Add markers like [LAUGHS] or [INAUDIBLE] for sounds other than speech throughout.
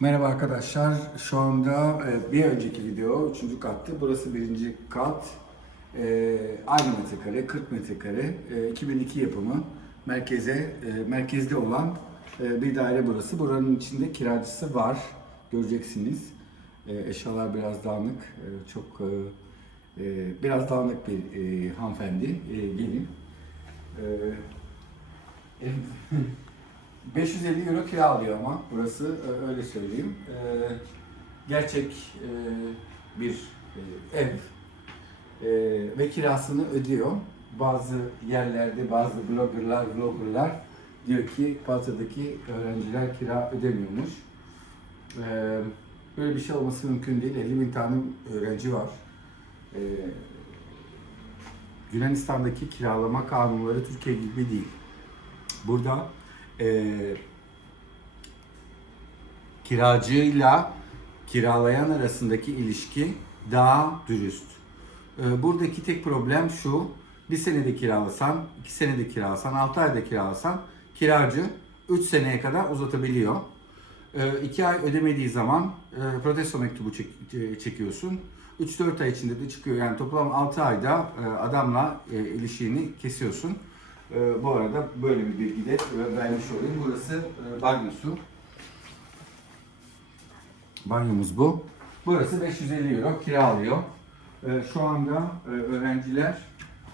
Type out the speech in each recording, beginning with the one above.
Merhaba arkadaşlar. Şu anda e, bir önceki video 3. kattı. Burası birinci kat. E, aynı metrekare, 40 metrekare, e, 2002 yapımı merkeze e, merkezde olan e, bir daire burası. Buranın içinde kiracısı var. Göreceksiniz. E, eşyalar biraz dağınık. E, çok e, e, biraz dağınık bir e, hanımefendi, e, gelin. E, evet. [LAUGHS] 550 euro kira alıyor ama burası e, öyle söyleyeyim. E, Gerçek e, bir ev ve kirasını ödüyor. Bazı yerlerde bazı bloggerlar, vloggerlar diyor ki Balta'daki öğrenciler kira ödemiyormuş. Böyle bir şey olması mümkün değil. 50 bin tane öğrenci var. Yunanistan'daki kiralama kanunları Türkiye gibi değil. Burada e, kiracıyla kiralayan arasındaki ilişki daha dürüst. E, buradaki tek problem şu, bir senede kiralasan, iki senede kiralasan, altı ayda kiralasan kiracı 3 seneye kadar uzatabiliyor. 2 ay ödemediği zaman e, protesto mektubu e, çekiyorsun. 3-4 ay içinde de çıkıyor. Yani toplam 6 ayda e, adamla ilişkini kesiyorsun. E, bu arada böyle bir bilgi de vermiş olayım. Burası e, banyosu. Banyomuz bu. Burası 550 euro kira alıyor. E, şu anda e, öğrenciler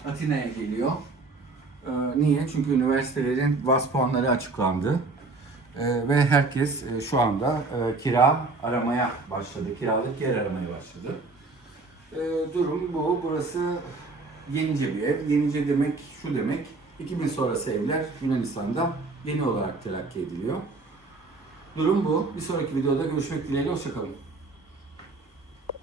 Atina'ya geliyor. E, niye? Çünkü üniversitelerin VAS puanları açıklandı. E, ve herkes e, şu anda e, kira aramaya başladı. Kiralık yer aramaya başladı. E, durum bu. Burası yenice bir ev. Yenice demek şu demek. 2000 sonrası evler Yunanistan'da yeni olarak telakki ediliyor. Durum bu. Bir sonraki videoda görüşmek dileğiyle. Hoşçakalın.